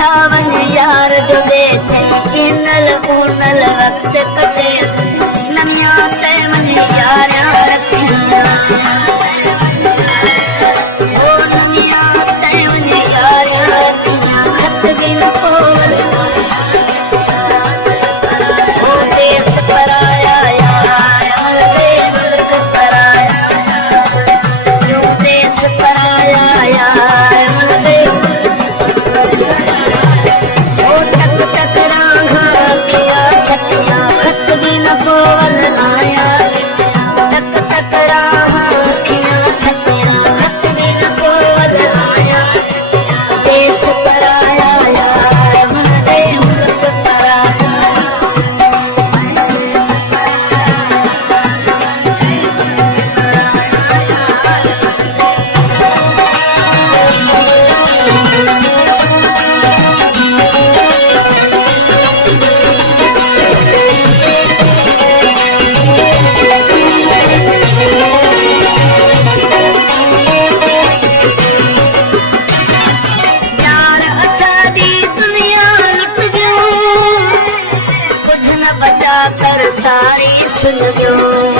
छावन यार जो दे नल पूनल वक्त कटे नमिया ते मन यार रखिया ओ नमिया ते मन यार रखिया खत बिन कोल ओ देश पराया यार मुल्क पराया जो देश पराया यार सारी सुन लो।